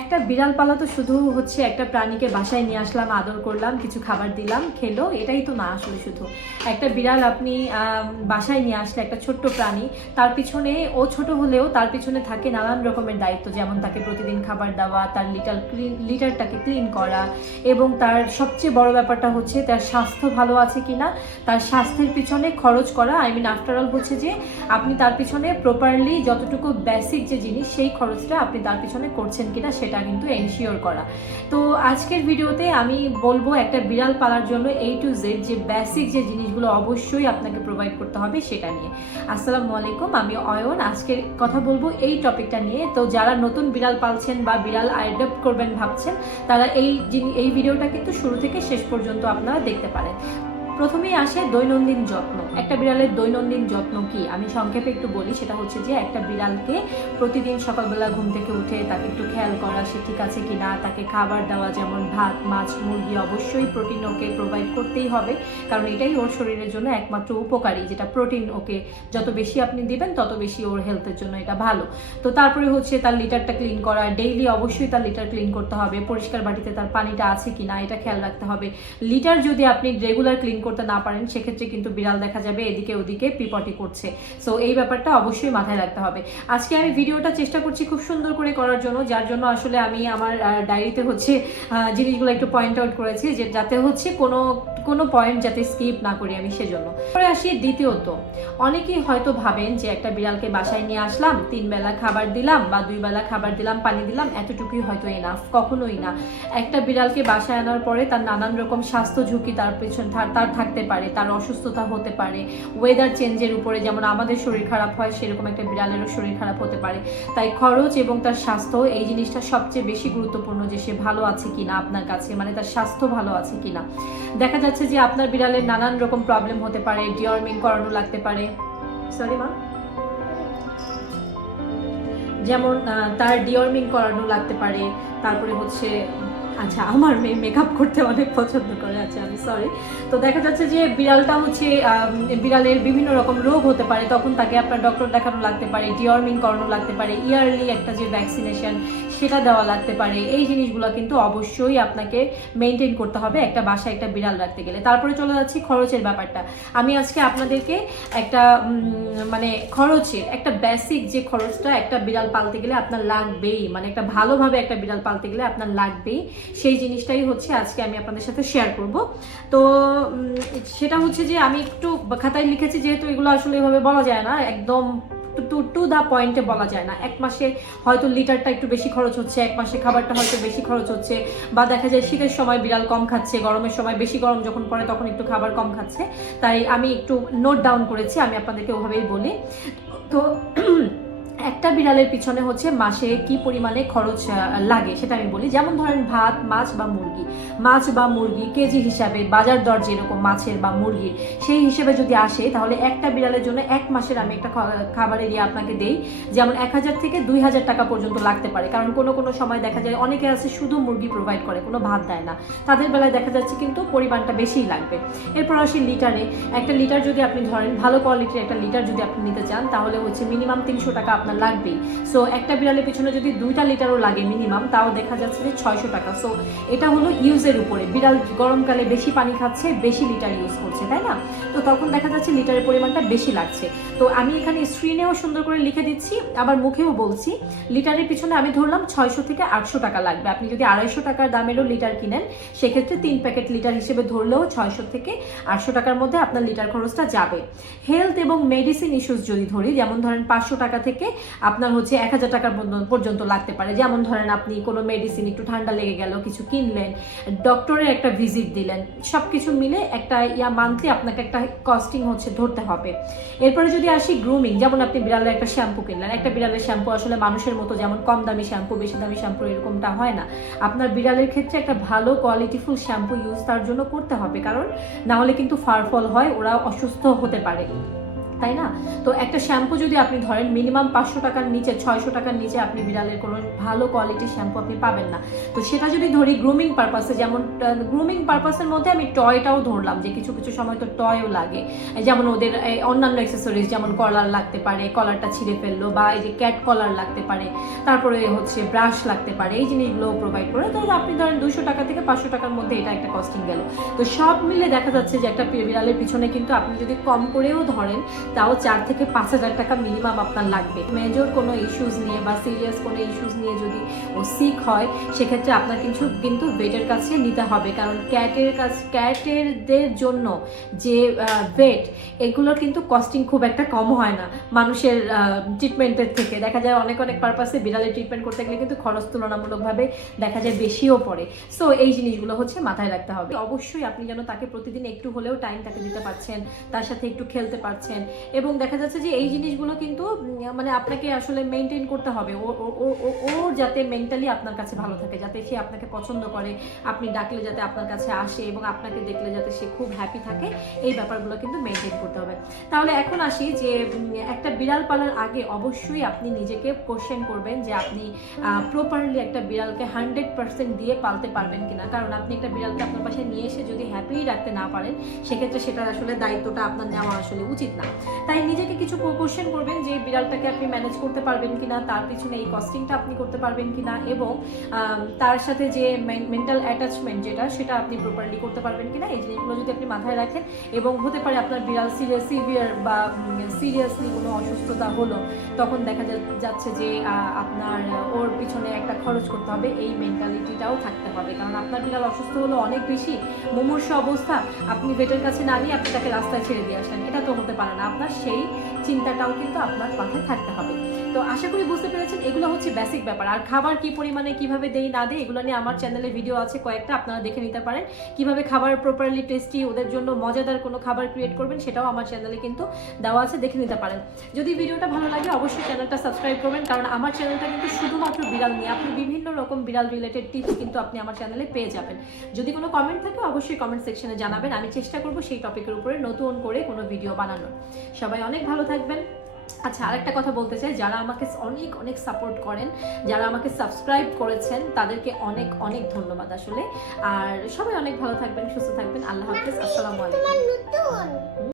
একটা বিড়াল পালা তো শুধু হচ্ছে একটা প্রাণীকে বাসায় নিয়ে আসলাম, আদর করলাম, কিছু খাবার দিলাম, খেলো, এটাই তো না। আসলে শুধু একটা বিড়াল আপনি বাসায় নিয়ে আসলে একটা ছোট্ট প্রাণী, তার পিছনে ও ছোট হলেও তার পিছনে থাকে নানান রকমের দায়িত্ব, যেমন তাকে প্রতিদিন খাবার দেওয়া, তার লিটারটাকে ক্লিন করা, এবং তার সবচেয়ে বড় ব্যাপারটা হচ্ছে তার স্বাস্থ্য ভালো আছে কিনা, তার স্বাস্থ্যের পিছনে খরচ করা। আই মিন আফটার অল হচ্ছে যে আপনি তার পিছনে প্রপারলি যতটুকু বেসিক যে জিনিস সেই খরচটা আপনি তার পিছনে করছেন কিনা সেটা কিন্তু এনশিওর করা। তো আজকের ভিডিওতে আমি বলবো একটা বিড়াল পালার জন্য A to Z যে বেসিক যে জিনিসগুলো অবশ্যই আপনাকে প্রোভাইড করতে হবে সেটা নিয়ে। আসসালামু আলাইকুম, আমি অয়ন। আজকে কথা বলবো এই টপিকটা নিয়ে। তো যারা নতুন বিড়াল পালছেন বা বিড়াল অ্যাডপ্ট করবেন ভাবছেন, তারা এই ভিডিওটা কিন্তু শুরু থেকে শেষ পর্যন্ত আপনারা দেখতে পারেন। প্রথমেই আসে দৈনন্দিন যত্ন। একটা বিড়ালের দৈনন্দিন যত্ন কি আমি সংক্ষেপে একটু বলি। সেটা হচ্ছে যে একটা বিড়ালকে প্রতিদিন সকালবেলা ঘুম থেকে উঠে তাকে একটু খেয়াল করা সে ঠিক আছে কিনা, তাকে খাবার দেওয়া, যেমন ভাত, মাছ, মুরগি, অবশ্যই প্রোটিন ওকে প্রোভাইড করতেই হবে, কারণ এটাই ওর শরীরের জন্য একমাত্র উপকারী, যেটা প্রোটিন ওকে যত বেশি আপনি দিবেন তত বেশি ওর হেলথের জন্য এটা ভালো। তো তারপরে হচ্ছে তার লিটারটা ক্লিন করা, ডেইলি অবশ্যই তার লিটার ক্লিন করতে হবে, পরিষ্কার বাটিতে তার পানিটা আছে কিনা এটা খেয়াল রাখতে হবে। লিটার যদি আপনি রেগুলার ক্লিন করতে না পারেন সেক্ষেত্রে কিন্তু বিড়াল দেখা যাবে এদিকে ওদিকে পিপটি করছে। সো এই ব্যাপারটা অবশ্যই মাথায় রাখতে হবে। আজকে আমি ভিডিওটা চেষ্টা করছি খুব সুন্দর করে করার জন্য, যার জন্য আসলে আমি আমার ডায়েরিতে হচ্ছে জিনিসগুলো একটু পয়েন্ট আউট করেছি, যে যাতে হচ্ছে কোনো পয়েন্ট যাতে স্কিপ না করি আমি, সেজন্য। পরে আসি দ্বিতীয়ত, অনেকেই হয়তো ভাবেন যে একটা বিড়ালকে বাসায় নিয়ে আসলাম, 3 বেলা খাবার দিলাম বা 2 বেলা খাবার দিলাম, পানি দিলাম, এতটুকুই হয়তো এনাফ। কখনোই না। একটা বিড়ালকে বাসায় আনার পরে তার নানান রকম স্বাস্থ্য ঝুঁকি তার পেছনে তার থাকতে পারে, তার অসুস্থতা হতে পারে, ওয়েদার চেঞ্জের উপরে যেমন আমাদের শরীর খারাপ হয় সেরকম একটা বিড়ালেরও শরীর খারাপ হতে পারে। তাই খরচ এবং তার স্বাস্থ্য এই জিনিসটা সবচেয়ে বেশি গুরুত্বপূর্ণ, যে সে ভালো আছে কিনা আপনার কাছে, মানে তার স্বাস্থ্য ভালো আছে কিনা। দেখা যাচ্ছে যে আপনার বিড়ালের নানান রকম প্রবলেম হতে পারে, ডিওয়ার্মিং করানো লাগতে পারে, সরি মা, যেমন তার ডিওয়ার্মিং করানো লাগতে পারে। তারপরে হচ্ছে আচ্ছা, আমার মেয়ে মেকআপ করতে অনেক পছন্দ করে, আচ্ছা আমি সরি। তো দেখা যাচ্ছে যে বিড়ালটা হচ্ছে বিড়ালের বিভিন্ন রকম রোগ হতে পারে, তখন তাকে আপনার ডক্টর দেখানো লাগতে পারে, ডিওয়ার্মিং করানো লাগতে পারে, ইয়ারলি একটা যে ভ্যাকসিনেশন সেটা দেওয়া লাগতে পারে। এই জিনিসগুলো কিন্তু অবশ্যই আপনাকে মেনটেন করতে হবে একটা বাসায় একটা বিড়াল রাখতে গেলে। তারপরে চলে যাচ্ছি খরচের ব্যাপারটা। আমি আজকে আপনাদেরকে একটা মানে খরচের একটা বেসিক যে খরচটা একটা বিড়াল পালতে গেলে আপনার লাগবেই, মানে একটা ভালোভাবে একটা বিড়াল পালতে গেলে আপনার লাগবেই, সেই জিনিসটাই হচ্ছে আজকে আমি আপনাদের সাথে শেয়ার করব। তো সেটা হচ্ছে যে আমি একটু খাতায় লিখেছি, যেহেতু এগুলো আসলে এভাবে বলা যায় না, একদম টু দা পয়েন্টে বলা যায় না। এক মাসে হয়তো লিটারটা একটু বেশি খরচ হচ্ছে, এক মাসে খাবারটা হয়তো বেশি খরচ হচ্ছে, বা দেখা যায় শীতের সময় বিড়াল কম খাচ্ছে, গরমের সময় বেশি গরম যখন পড়ে তখন একটু খাবার কম খাচ্ছে। তাই আমি একটু নোট ডাউন করেছি, আমি আপনাদেরকে ওভাবেই বলি। তো একটা বিড়ালের পিছনে হচ্ছে মাসে কি পরিমাণে খরচ লাগে সেটা আমি বলি। যেমন ধরেন ভাত, মাছ বা মুরগি কেজি হিসাবে বাজার দর যেরকম মাছের বা মুরগির, সেই হিসেবে যদি আসে তাহলে একটা বিড়ালের জন্য এক মাসের আমি একটা খাবারের আপনাকে দেই, যেমন 1000 থেকে 2000 টাকা পর্যন্ত লাগতে পারে। কারণ কোনো সময় দেখা যায় অনেকে আছে শুধু মুরগি প্রোভাইড করে, কোনো ভাত দেয় না, তাদের বেলায় দেখা যাচ্ছে কিন্তু পরিমাণটা বেশিই লাগবে। এরপর আসি লিটারে। একটা লিটার যদি আপনি ধরেন ভালো কোয়ালিটির একটা লিটার যদি আপনি নিতে চান তাহলে হচ্ছে মিনিমাম 300 টাকা আপনার লাগবেই। সো একটা বিড়ালের পিছনে যদি 2টা লিটারও লাগে মিনিমাম, তাও দেখা যাচ্ছে যে 600 টাকা। সো এটা হলো ইউজের উপরে। বিড়াল গরমকালে বেশি পানি খাচ্ছে, বেশি লিটার ইউজ করছে, তাই না? তো তখন দেখা যাচ্ছে লিটারের পরিমাণটা বেশি লাগছে। তো আমি এখানে স্ক্রিনেও সুন্দর করে লিখে দিচ্ছি, আবার মুখেও বলছি, লিটারের পিছনে আমি ধরলাম 600 থেকে 800 টাকা লাগবে। আপনি যদি 250 টাকার দামেরও লিটার কিনেন সেক্ষেত্রে 3 প্যাকেট লিটার হিসেবে ধরলেও 600 থেকে 800 টাকার মধ্যে আপনার লিটার খরচটা যাবে। হেলথ এবং মেডিসিন ইস্যুস যদি ধরি, যেমন ধরেন 500 টাকা থেকে আপনার হচ্ছে 1000 টাকা পর্যন্ত লাগতে পারে। যেমন ধরেন আপনি কোনো মেডিসিন, একটু ঠান্ডা লেগে গেল, কিছু কিনলেন, ডক্টরের একটা ভিজিট দিলেন, সব কিছু মিলে একটা মান্থলি আপনাকে একটা কস্টিং হচ্ছে ধরতে হবে। এরপরে যদি আসি গ্রুমিং, যেমন আপনি বিড়ালের একটা শ্যাম্পু কিনলেন। একটা বিড়ালের শ্যাম্পু আসলে মানুষের মতো যেমন কম দামি শ্যাম্পু বেশি দামি শ্যাম্পু এরকমটা হয় না। আপনার বিড়ালের ক্ষেত্রে একটা ভালো কোয়ালিটিফুল শ্যাম্পু ইউজ তার জন্য করতে হবে, কারণ না হলে কিন্তু ফার ফল হয়, ওরা অসুস্থ হতে পারে। তাই না? তো একটা শ্যাম্পু যদি আপনি ধরেন মিনিমাম 500 টাকার নিচে, 600 টাকার নিচে আপনি বিড়ালের কোনো ভালো কোয়ালিটির শ্যাম্পু আপনি পাবেন না। তো সেটা যদি ধরি গ্রুমিং পারপাসে, যেমন গ্রুমিং পারপাসের মধ্যে আমি টয়টাও ধরলাম, যে কিছু কিছু সময় তো টয়ও লাগে, যেমন ওদের অন্যান্য অ্যাক্সেসরিজ, যেমন কলার লাগতে পারে, কলারটা ছিঁড়ে ফেললো, বা এই যে ক্যাট কলার লাগতে পারে, তারপরে হচ্ছে ব্রাশ লাগতে পারে, এই জিনিসগুলো প্রোভাইড করে। তো আপনি ধরেন 200 টাকা থেকে 500 টাকার মধ্যে এটা একটা কস্টিং গেল। তো সব মিলে দেখা যাচ্ছে যে একটা বিড়ালের পিছনে কিন্তু আপনি যদি কম করেও ধরেন তাও 4 থেকে 5,000 টাকা মিনিমাম আপনার লাগবে। মেজর কোনো ইস্যুস নিয়ে বা সিরিয়াস কোনো ইস্যুস নিয়ে যদি ও সিক হয়, সেক্ষেত্রে আপনার কিন্তু ভেটের কাছে নিতে হবে, কারণ ক্যাটেরদের জন্য যে ভেট, এগুলোর কিন্তু কস্টিং খুব একটা কম হয় না মানুষের ট্রিটমেন্টের থেকে। দেখা যায় অনেক পারপাসে বিড়ালের ট্রিটমেন্ট করতে গেলে কিন্তু খরচ তুলনামূলকভাবে দেখা যায় বেশিও পড়ে। সো এই জিনিসগুলো হচ্ছে মাথায় রাখতে হবে। অবশ্যই আপনি যেন তাকে প্রতিদিন একটু হলেও টাইম তাকে দিতে পারছেন, তার সাথে একটু খেলতে পারছেন, এবং দেখা যাচ্ছে যে এই জিনিসগুলো কিন্তু মানে আপনাকে আসলে মেনটেন করতে হবে। ওর যাতে মেন্টালি আপনার কাছে ভালো থাকে, যাতে সে আপনাকে পছন্দ করে, আপনি ডাকলে যাতে আপনার কাছে আসে, এবং আপনাকে দেখলে যাতে সে খুব হ্যাপি থাকে, এই ব্যাপারগুলো কিন্তু মেনটেন করতে হবে। তাহলে এখন আসি যে একটা বিড়াল পালার আগে অবশ্যই আপনি নিজেকে কোশ্চেন করবেন যে আপনি প্রপারলি একটা বিড়ালকে 100% দিয়ে পালতে পারবেন কিনা। কারণ আপনি একটা বিড়ালকে আপনার বাসায় নিয়ে এসে যদি হ্যাপি রাখতে না পারেন, সেক্ষেত্রে সেটার আসলে দায়িত্বটা আপনার নেওয়া আসলে উচিত না। তাই নিজেকে কিছু কোশ্চেন করবেন যে বিড়ালটাকে আপনি ম্যানেজ করতে পারবেন কিনা, তার পিছনে এই কস্টিংটা আপনি করতে পারবেন কিনা, এবং তার সাথে যে মেন্টাল অ্যাটাচমেন্ট যেটা, সেটা আপনি প্রপারলি করতে পারবেন কিনা। এই জিনিসগুলো যদি আপনি মাথায় রাখেন, এবং হতে পারে আপনার বিড়াল সিভিয়ার বা সিরিয়াসলি কোনো অসুস্থতা হলো, তখন দেখা যাচ্ছে যে আপনার ওর পিছনে একটা খরচ করতে হবে, এই মেন্টালিটিটাও থাকতে হবে। কারণ আপনার বিড়াল অসুস্থ হলো অনেক বেশি মুমূর্ষু অবস্থা, আপনি ভেটের কাছে না নিয়ে আপনি তাকে রাস্তায় ছেড়ে দিয়ে আসেন, এটা তো হতে পারে না। আপনার সেই চিন্তাটাও কিন্তু আপনার মাথায় থাকতে হবে। তো আশা করি বুঝতে পেরেছেন, এগুলো হচ্ছে বেসিক ব্যাপার। আর খাবার কি পরিমাণে কিভাবে দেই না দেই, এগুলো নিয়ে আমার চ্যানেলে ভিডিও আছে কয়েকটা, আপনারা দেখে নিতে পারেন। কিভাবে খাবার প্রপারলি টেস্টি, ওদের জন্য মজাদার কোনো খাবার ক্রিয়েট করবেন, সেটাও আমার চ্যানেলে কিন্তু দেওয়া আছে, দেখে নিতে পারেন। যদি ভিডিওটা ভালো লাগে অবশ্যই চ্যানেলটা সাবস্ক্রাইব করবেন, কারণ আমার চ্যানেলটা কিন্তু শুধুমাত্র বিড়াল নিয়ে, আপনি বিভিন্ন রকম বিড়াল রিলেটেড টিপস কিন্তু আপনি আমার চ্যানেলে পেয়ে যাবেন। যদি কোনো কমেন্ট থাকে অবশ্যই কমেন্ট সেকশনে জানাবেন, আমি চেষ্টা করব সেই টপিকের উপরে নতুন করে কোনো ভিডিও বানানোর। সবাই অনেক ভালো থাকবেন। আচ্ছা, আরেকটা কথা বলতে চাই, যারা আমাকে অনেক সাপোর্ট করেন, যারা আমাকে সাবস্ক্রাইব করেছেন, তাদেরকে অনেক ধন্যবাদ আসলে। আর সবাই অনেক ভালো থাকবেন, সুস্থ থাকবেন। আল্লাহ হাফেজ, আসসালামু আলাইকুম।